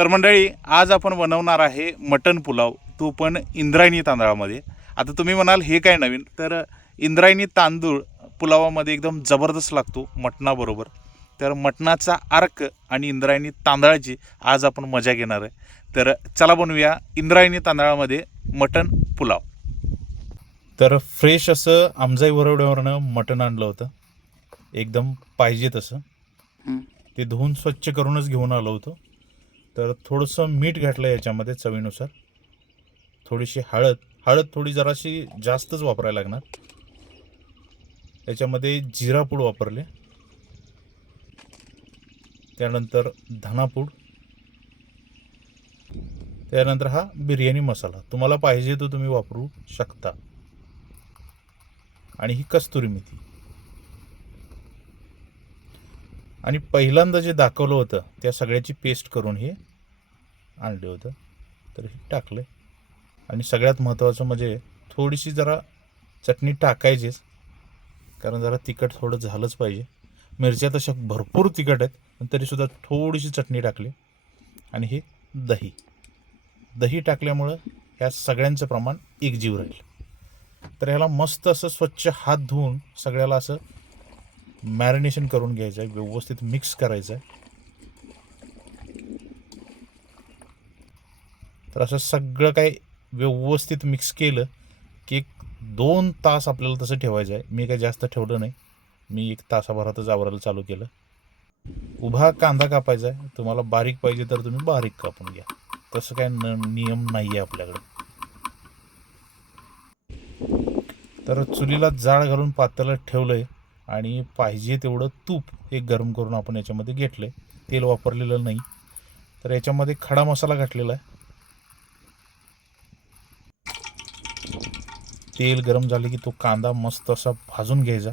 तर मंडळी, आज आपण बनवणार आहे मटण पुलाव, तो पण इंद्रायणी तांदळामध्ये. आता तुम्ही म्हणाल हे काय नवीन, तर इंद्रायणी तांदूळ पुलावामध्ये एकदम जबरदस्त लागतो मटणाबरोबर. तर मटणाचा अर्क आणि इंद्रायणी तांदळाची आज आपण मजा घेणार आहे. तर चला बनवूया इंद्रायणी तांदळामध्ये मटण पुलाव. तर फ्रेश असं आमजाई वरवड्यावरनं मटण आणलं होतं, एकदम पाहिजे तसं. ते धुवून स्वच्छ करूनच घेऊन आलो होतो. तर थोडंसं मीठ घातलं याच्यामध्ये चवीनुसार, थोडीशी हळद थोडी जराशी जास्तच वापरायला लागणार. याच्यामध्ये जिरापूड वापरले, त्यानंतर धनापूड, त्यानंतर हा बिर्याणी मसाला तुम्हाला पाहिजे तो तुम्ही वापरू शकता, आणि ही कस्तुरी मेथी. आणि पहिल्यांदा जे दाखवलं होतं त्या सगळ्याची पेस्ट करून हे आणले होतं, तर हे टाकले. आणि सगळ्यात महत्त्वाचं म्हणजे थोडीशी जरा चटणी टाकायचीच, कारण जरा तिखट थोडं झालंच पाहिजे. मिरच्या तशा भरपूर तिखट आहेत, पण तरीसुद्धा थोडीशी चटणी टाकली. आणि हे दही टाकल्यामुळं ह्या सगळ्यांचं प्रमाण एकजीव राहील. तर ह्याला मस्त असं स्वच्छ हात धुवून सगळ्याला असं मॅरिनेशन करून घ्यायचं आहे, व्यवस्थित मिक्स करायचं आहे. तर असं सगळं काही व्यवस्थित मिक्स केलं की 1-2 तास आपल्याला तसं ठेवायचं आहे. मी काही जास्त ठेवलं नाही, मी 1 तासाभरातच आवरायला चालू केलं. उभा कांदा कापायचा आहे, तुम्हाला बारीक पाहिजे तर तुम्ही बारीक कापून घ्या, तसं काय नियम नाही आहे आपल्याकडे. तर चुलीला जाळ घालून पातेलं ठेवलं आहे, आणि पाहिजे तेवढं तूप हे गरम करून आपण याच्यामध्ये घेतलं आहे. तेल वापरलेलं नाही. तर याच्यामध्ये खडा मसाला घातलेला आहे. तेल गरम झाले की तो कांदा मस्त असा भाजून घ्यायचा,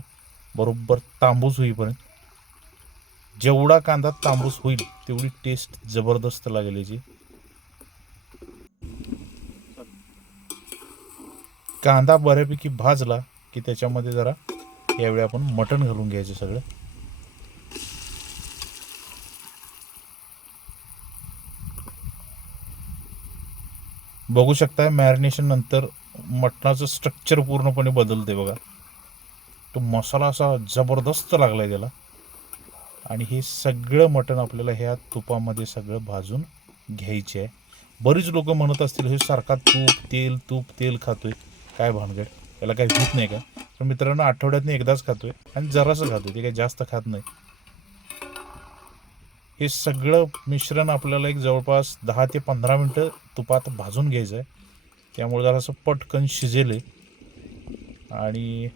बरोबर तांबूस होईपर्यंत. जेवढा कांदा तांबूस होईल तेवढी टेस्ट जबरदस्त लागेल याची. कांदा बऱ्यापैकी भाजला की त्याच्यामध्ये जरा यावेळी आपण मटण घालून घ्यायचं सगळं. बघू शकताय मॅरिनेशन नंतर मटणाचं स्ट्रक्चर पूर्णपणे बदलते बघा. तो मसाला असा जबरदस्त लागलाय त्याला. आणि हे सगळं मटण आपल्याला ह्या तुपामध्ये सगळं भाजून घ्यायचे आहे. बरीच लोक म्हणत असतील हे सारखा तूप तेल खातोय, काय भानगड, याला काही भूत नाही का? तर मित्रांनो, आठवड्यातनं एकदाच खातोय आणि जरासं खातोय, ते काही जास्त खात नाही. हे सगळं मिश्रण आपल्याला एक जवळपास 10 ते 15 मिनटं तुपात भाजून घ्यायचं आहे. त्यामुळे जरासं पटकन शिजेल. आणि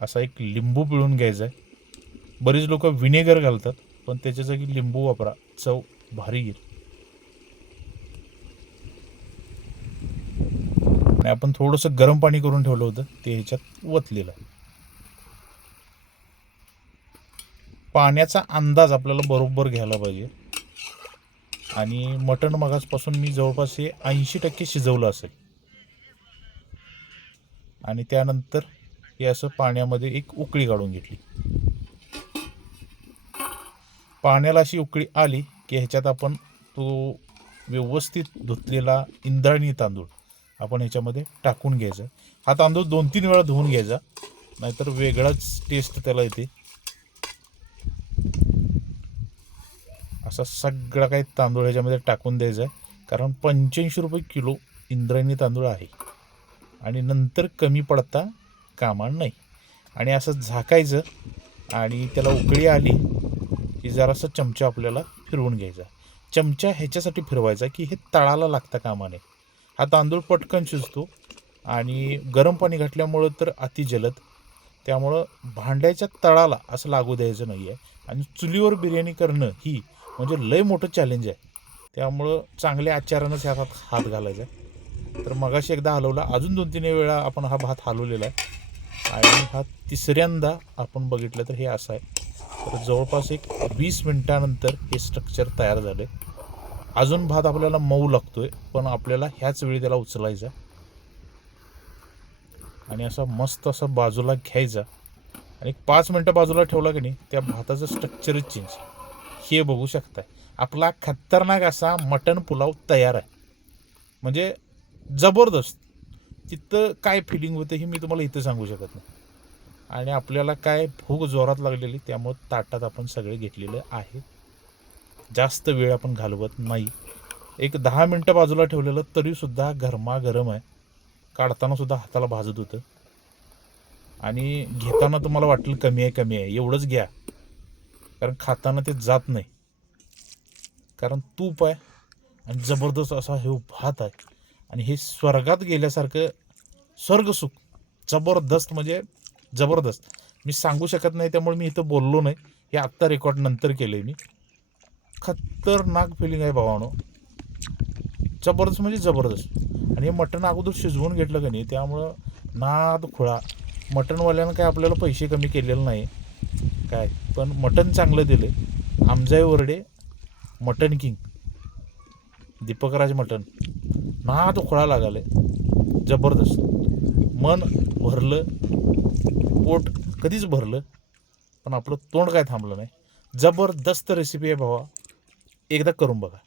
असा एक लिंबू पिळून घ्यायचा आहे. बरीच लोक विनेगर घालतात, पण त्याच्या जागी लिंबू वापरा, चव भारी येईल. आणि आपण थोडंसं गरम पाणी करून ठेवलं होतं ते ह्याच्यात वतलेलं आहे. पाण्याचा अंदाज आपल्याला बरोबर घ्यायला पाहिजे. आणि मटण मगासपासून मी जवळपास हे 80% शिजवलं असेल. आणि त्यानंतर हे असं पाण्यामध्ये एक उकळी काढून घेतली. पाण्याला अशी उकळी आली की ह्याच्यात आपण तो व्यवस्थित धुतलेला इंद्रायणी तांदूळ आपण ह्याच्यामध्ये टाकून घ्यायचा. हा तांदूळ 2-3 वेळा धुवून घ्यायचा, नाहीतर वेगळाच टेस्ट त्याला येते. असा सगळा काही तांदूळ ह्याच्यामध्ये टाकून द्यायचा आहे, कारण 85 रुपये किलो इंद्रायणी तांदूळ आहे. आणि नंतर कमी पडता कामा नाही. आणि असं झाकायचं, आणि त्याला उकळी आली की जरासा चमचा आपल्याला फिरवून घ्यायचा. चमचा ह्याच्यासाठी फिरवायचा की हे तळाला लागता कामा नये. हा तांदूळ पटकन शिजतो, आणि गरम पाणी घातल्यामुळं तर अति जलद, त्यामुळं भांड्याच्या तळाला असं लागू द्यायचं नाही आहे. आणि चुलीवर बिर्याणी करणं ही म्हणजे लय मोठं चॅलेंज आहे, त्यामुळं चांगल्या आचारानंच ह्या हात घालायचा आहे. तर मगाशी एकदा हलवला, अजून 2-3 वेळा आपण हा भात हलवलेला आहे. आणि हा तिसऱ्यांदा आपण बघितलं तर हे असं आहे. तर जवळपास एक 20 मिनिटानंतर हे स्ट्रक्चर तयार झालं. अजून भात आपल्याला मऊ लागतोय, पण आपल्याला ह्याच वेळी त्याला उचलायचा आणि असा मस्त असा बाजूला घ्यायचा. आणि 5 मिनटं बाजूला ठेवला की नाही, त्या भाताचं स्ट्रक्चरच चेंज. हे बघू शकताय. आपला खतरनाक असा मटण पुलाव तयार आहे. म्हणजे जबरदस्त. तिथं काय फिलिंग होते हे मी तुम्हाला इथं सांगू शकत नाही. आणि आपल्याला काय भूक जोरात लागलेली, त्यामुळं ताटात आपण सगळे घेतलेलं आहे. जास्त वेळ आपण घालवत नाही. एक 10 मिनटं बाजूला ठेवलेलं तरीसुद्धा गरमागरम आहे. काढताना सुद्धा हाताला भाजत होतं. आणि घेताना तुम्हाला वाटेल कमी आहे एवढंच घ्या, कारण खाताना ते जात नाही. कारण तूप आहे आणि जबरदस्त असा हे भात आहे. आणि हे स्वर्गात गेल्यासारखं स्वर्गसुख. जबरदस्त म्हणजे जबरदस्त. मी सांगू शकत नाही, त्यामुळे मी इथं बोललो नाही. हे आत्ता रेकॉर्ड नंतर केलं आहे मी. खतरनाक फिलिंग आहे भावानो. जबरदस्त म्हणजे जबरदस्त. आणि हे मटण अगोदर शिजवून घेतलं का नाही, त्यामुळं नाद खुळा. मटणवाल्यानं काय आपल्याला पैसे कमी केलेले नाही काय, पण मटण चांगलं दिले. आमजाई वरडे मटण किंग दीपकराज मटण नाद खुळा लागाले. जबरदस्त. मन भरलं, पोट कधीच भरलं, पण आपलं तोंड काय थांबलं नाही. जबरदस्त रेसिपी आहे भावा, एकदा करून बघा.